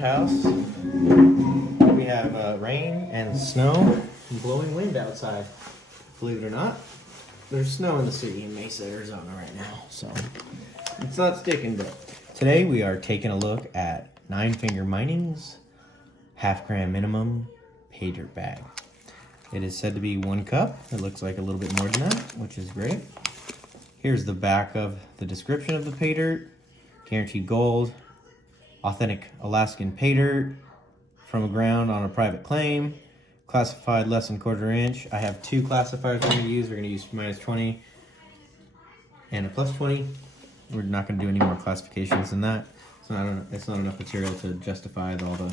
House. We have rain and snow and blowing wind outside. Believe it or not, there's snow in the city in Mesa, Arizona right now, so it's not sticking. But today we are taking a look at 9 Finger Mining's half-gram minimum Paydirt bag. It is said to be 1 cup. It looks like a little bit more than that, which is great. Here's the back of the description of the Paydirt. Guaranteed gold, authentic Alaskan Paydirt from the ground on a private claim, classified less than 1/4 inch. I have 2 classifiers we're going to use. We're going to use -20 and a +20. We're not going to do any more classifications than that. It's not enough material to justify all the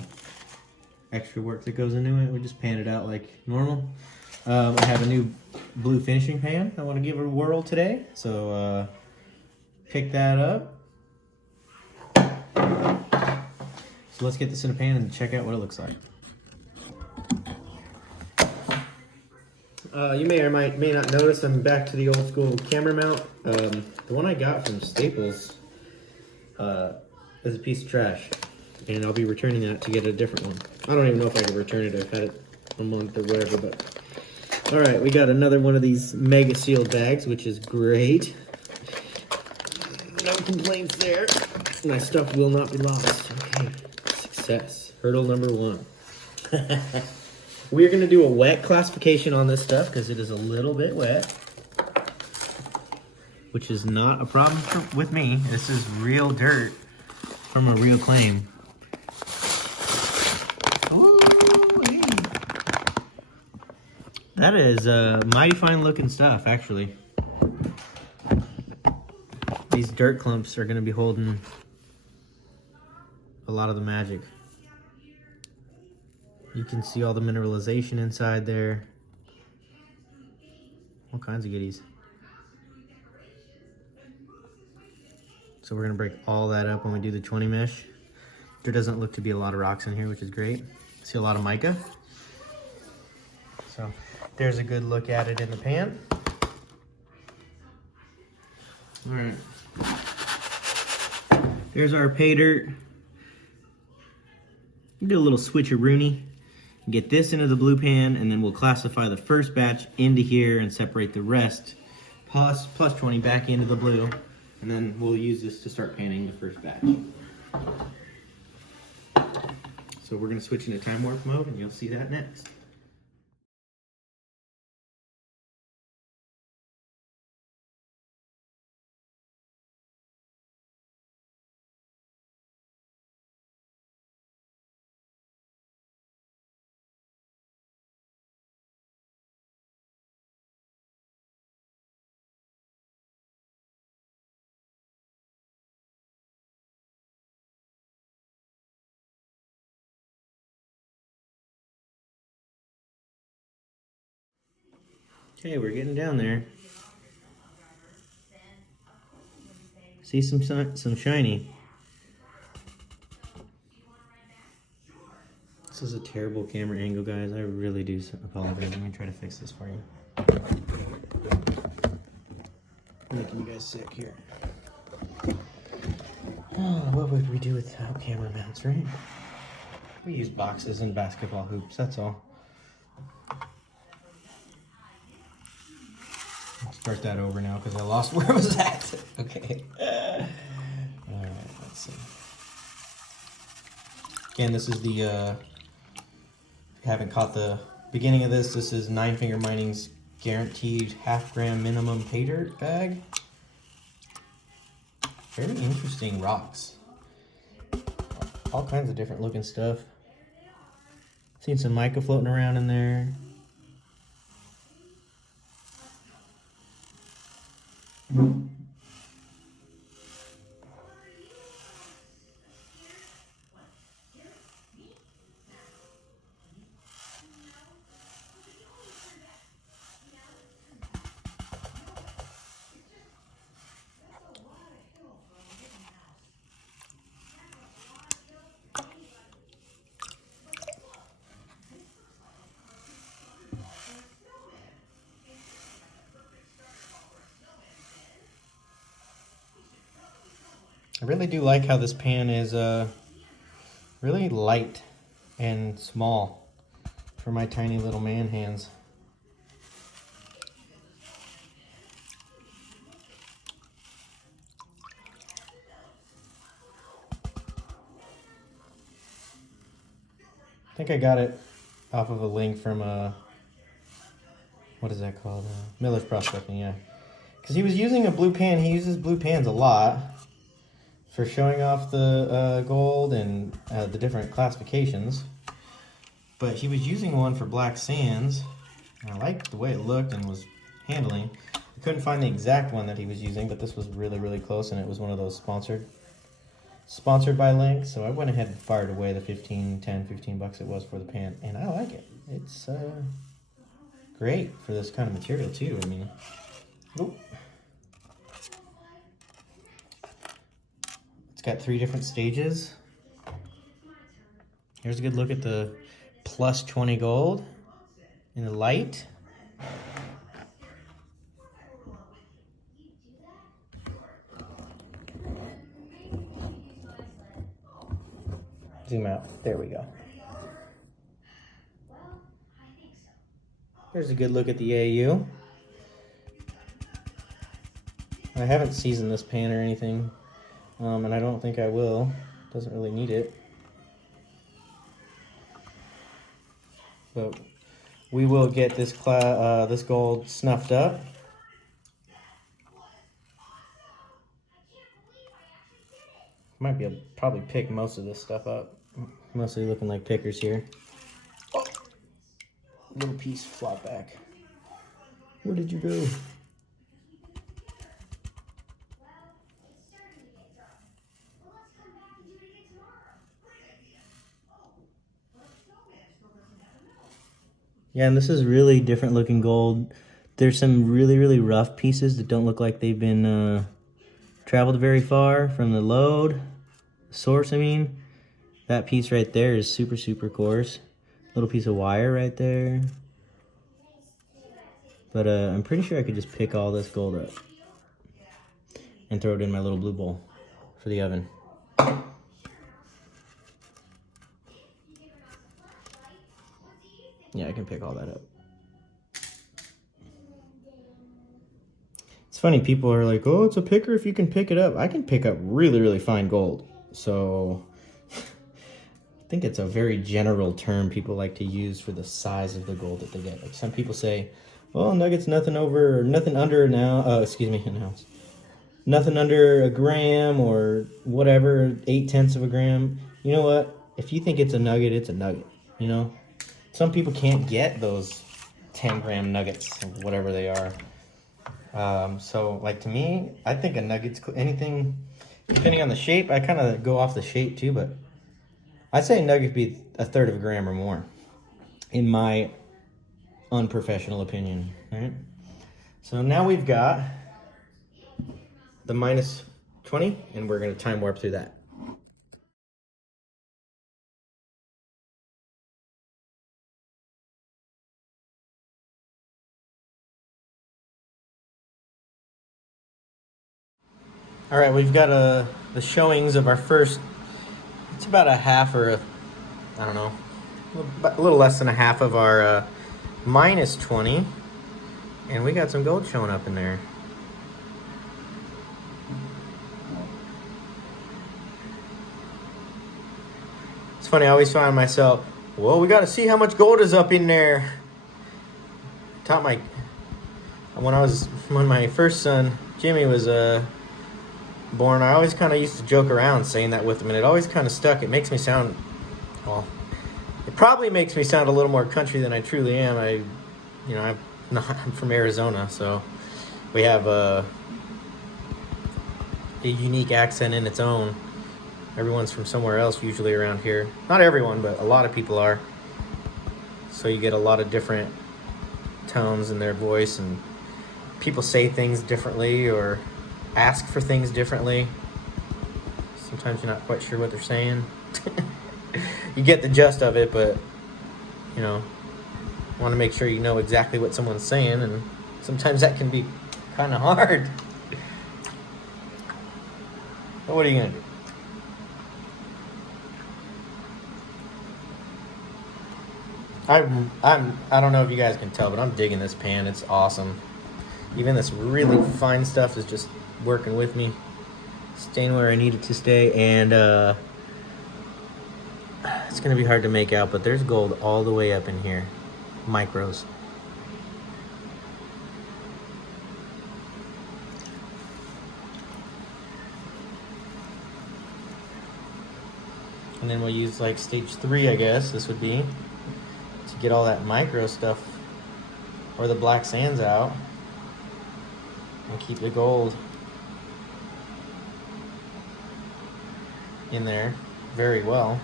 extra work that goes into it. We just pan it out like normal. I have a new blue finishing pan I want to give it a whirl today, so pick that up. So let's get this in a pan and check out what it looks like. You may or may not notice I'm back to the old school camera mount. The one I got from Staples is a piece of trash, and I'll be returning that to get a different one. I don't even know if I can return it. I've had it a month or whatever, but all right, we got another one of these mega sealed bags, which is great. No complaints there. My stuff will not be lost. Okay, success. Hurdle number 1. We're gonna do a wet classification on this stuff because it is a little bit wet, which is not a problem with me. This is real dirt from a real claim. Ooh-wee. That is mighty fine looking stuff, actually. These dirt clumps are going to be holding a lot of the magic. You can see all the mineralization inside there. All kinds of goodies. So we're going to break all that up when we do the 20 mesh. There doesn't look to be a lot of rocks in here, which is great. See a lot of mica. So there's a good look at it in the pan. All right. There's our Paydirt. Do a little switcheroonie. Get this into the blue pan, and then we'll classify the first batch into here and separate the rest +20 back into the blue, and then we'll use this to start panning the first batch. So we're going to switch into time warp mode, and you'll see that next. Okay, we're getting down there. See some shiny. This is a terrible camera angle, guys. I really do apologize. Let me try to fix this for you. I'm making you guys sick here. Oh, what would we do without camera mounts, right? We use boxes and basketball hoops, that's all. I'll start that over now because I lost where I was at. Okay. Alright, let's see. Again, this is the, if you haven't caught the beginning of this, this is 9 Finger Mining's guaranteed half-gram minimum Paydirt bag. Very interesting rocks. All kinds of different looking stuff. Seen some mica floating around in there. I really do like how this pan is really light and small for my tiny little man hands. I think I got it off of a link from what is that called? Miller's Prospecting, yeah. Because he was using a blue pan. He uses blue pans a lot for showing off the gold and the different classifications. But he was using one for black sands, and I liked the way it looked and was handling. I couldn't find the exact one that he was using, but this was really, really close, and it was one of those sponsored by Link. So I went ahead and fired away the 15 bucks it was for the pan, and I like it. It's great for this kind of material too. I mean, oop. It's got 3 different stages. Here's a good look at the plus 20 gold in the light. Zoom out. There we go. Here's a good look at the AU. I haven't seasoned this pan or anything, and I don't think I will. Doesn't really need it. But we will get this this gold snuffed up. Might be able to probably pick most of this stuff up. Mostly looking like pickers here. Oh, little piece flop back. Where did you go? Yeah, and this is really different looking gold. There's some really, really rough pieces that don't look like they've been traveled very far from the source, I mean. That piece right there is super, super coarse. Little piece of wire right there. But I'm pretty sure I could just pick all this gold up and throw it in my little blue bowl for the oven. Yeah, I can pick all that up. It's funny, people are like, oh, it's a picker if you can pick it up. I can pick up really, really fine gold. So I think it's a very general term people like to use for the size of the gold that they get. Like some people say, well, nuggets nothing over, or nothing under an ounce, an ounce. Nothing under a gram or whatever, 0.8 of a gram. You know what? If you think it's a nugget, it's a nugget, you know? Some people can't get those 10-gram nuggets, or whatever they are. So, like, to me, I think a nugget's anything, depending on the shape. I kind of go off the shape, too, but I'd say a nugget would be 1/3 of a gram or more, in my unprofessional opinion, right? So now we've got the minus 20, and we're going to time warp through that. All right, we've got the showings of our first, it's about a half or I don't know, a little less than a half of our minus 20. And we got some gold showing up in there. It's funny, I always find myself, well, we got to see how much gold is up in there. When my first son, Jimmy, was born, I always kind of used to joke around saying that with him, and it always kind of stuck. It makes me sound, well, it probably makes me sound a little more country than I truly am. I'm from Arizona, so we have a unique accent in its own. Everyone's from somewhere else usually around here. Not everyone, but a lot of people are. So you get a lot of different tones in their voice, and people say things differently or ask for things differently. Sometimes you're not quite sure what they're saying. You get the gist of it, but want to make sure you know exactly what someone's saying, and sometimes that can be kind of hard. But what are you gonna do? I don't know if you guys can tell, but I'm digging this pan. It's awesome. Even this really fine stuff is just working with me, staying where I need it to stay, and it's gonna be hard to make out, but there's gold all the way up in here, micros. And then we'll use like stage 3, I guess this would be, to get all that micro stuff or the black sands out and keep the gold in there very well.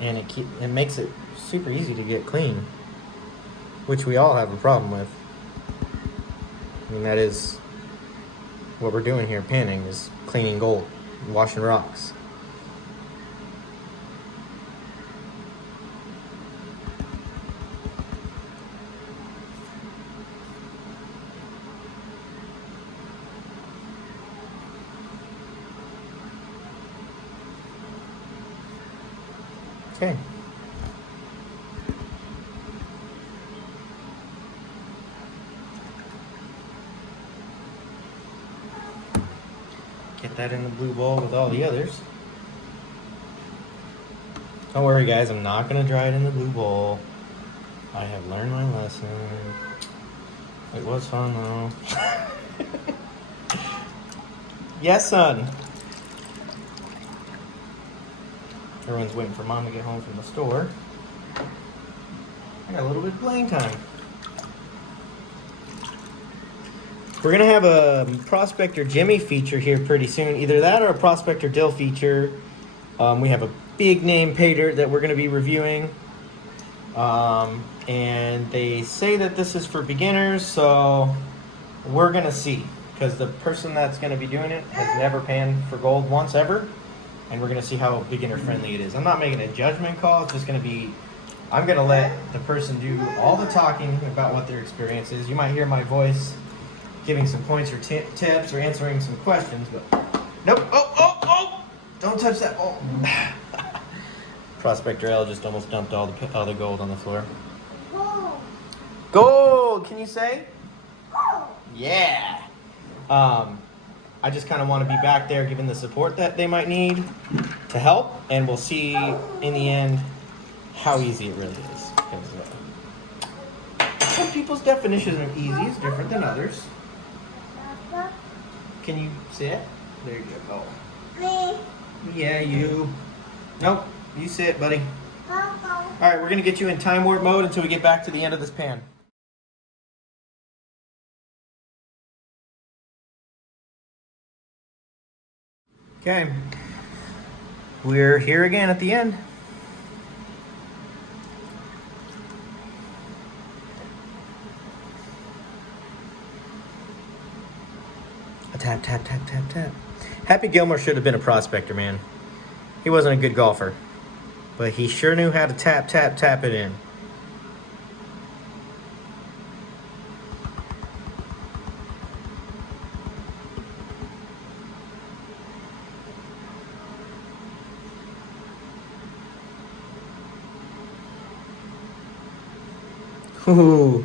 And it makes it super easy to get clean, which we all have a problem with. I mean, that is what we're doing here, panning, is cleaning gold, washing rocks. Okay. Get that in the blue bowl with all the others. Don't worry guys, I'm not gonna dry it in the blue bowl. I have learned my lesson. It was fun though. Yes, son. Everyone's waiting for mom to get home from the store. I got a little bit of playing time. We're gonna have a Prospector Jimmy feature here pretty soon. Either that or a Prospector Dill feature. We have a big name Paydirt that we're gonna be reviewing. And they say that this is for beginners, so we're gonna see. Because the person that's gonna be doing it has never panned for gold once ever. And we're gonna see how beginner friendly it is. I'm not making a judgment call, it's just gonna be, I'm gonna let the person do all the talking about what their experience is. You might hear my voice giving some points or tips or answering some questions, but nope, oh, don't touch that ball. Prospector L just almost dumped all the gold on the floor. Gold, can you say? Yeah. I just kind of want to be back there giving the support that they might need to help, and we'll see in the end how easy it really is. Because some people's definition of easy is different than others. Can you sit? There you go. Me. Yeah, you. Nope, you sit, buddy. All right, we're gonna get you in time warp mode until we get back to the end of this pan. Okay, we're here again at the end. A tap, tap, tap, tap, tap. Happy Gilmore should have been a prospector, man. He wasn't a good golfer, but he sure knew how to tap, tap, tap it in. Ooh,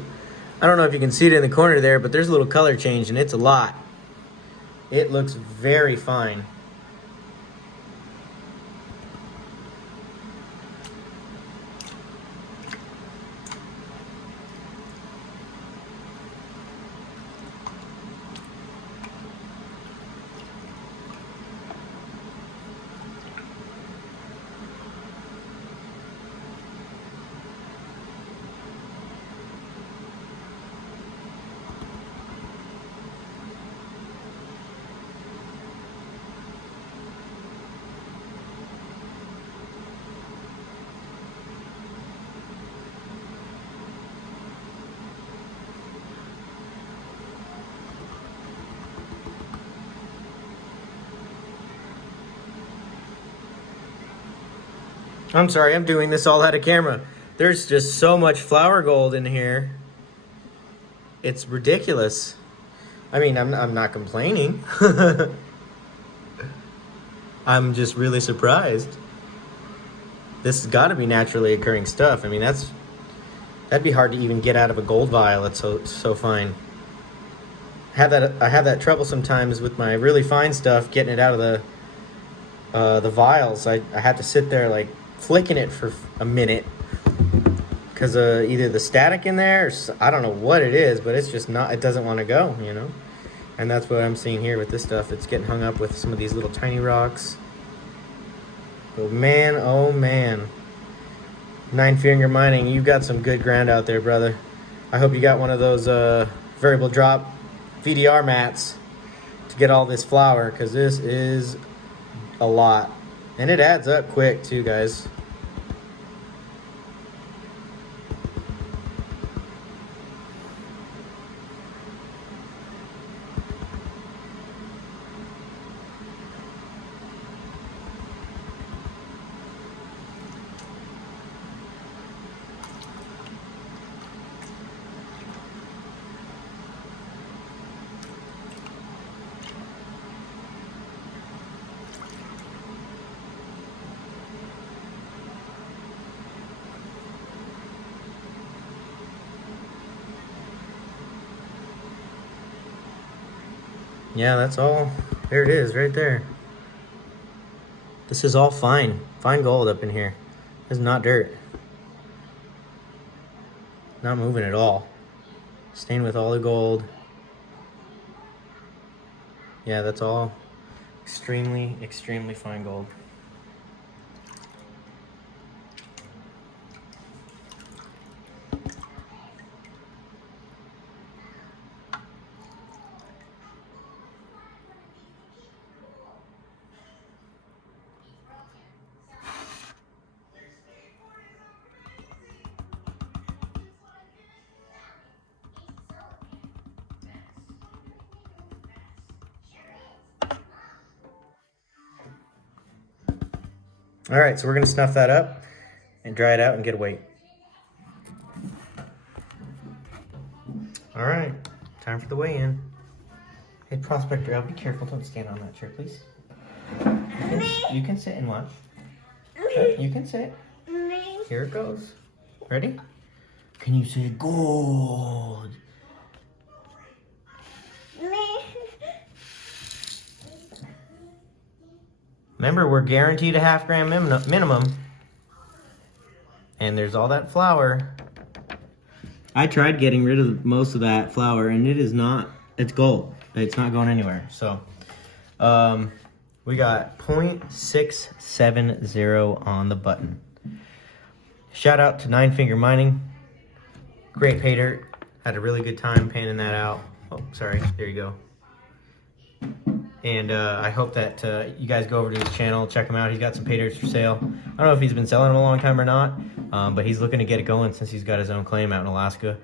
I don't know if you can see it in the corner there, but there's a little color change, and it's a lot. It looks very fine. I'm sorry, I'm doing this all out of camera. There's just so much flower gold in here. It's ridiculous. I mean, I'm not complaining. I'm just really surprised. This has got to be naturally occurring stuff. I mean, that'd be hard to even get out of a gold vial. It's so fine. I have that trouble sometimes with my really fine stuff, getting it out of the vials. I have to sit there like flicking it for a minute because either the static in there, or I don't know what it is, but it's just not. It doesn't want to go, you know. And that's what I'm seeing here with this stuff. It's getting hung up with some of these little tiny rocks. But man, oh man. Nine Finger Mining, you got some good ground out there, brother. I hope you got one of those variable drop VDR mats to get all this flour, because this is a lot. And it adds up quick too, guys. Yeah, that's all. There it is, right there. This is all fine gold up in here. This is not dirt. Not moving at all. Stained with all the gold. Yeah, that's all extremely, extremely fine gold. All right, so we're gonna snuff that up and dry it out and get a weight. All right, time for the weigh-in. Hey, Prospector, be careful, don't stand on that chair, please. You can sit and watch. You can sit. Here it goes. Ready? Can you say gold? Remember, we're guaranteed a half gram minimum. And there's all that flour. I tried getting rid of most of that flour, and it is not, it's gold. It's not going anywhere. So, we got 0.670 on the button. Shout out to Nine Finger Mining. Great Paydirt. Had a really good time painting that out. Oh, sorry. There you go. And I hope that you guys go over to his channel, check him out. He's got some Paydirts for sale. I don't know if he's been selling them a long time or not, but he's looking to get it going since he's got his own claim out in Alaska.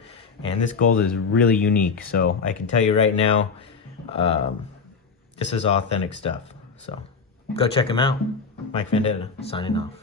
And this gold is really unique, so I can tell you right now, this is authentic stuff. So go check him out. Mike Vendetta, signing off.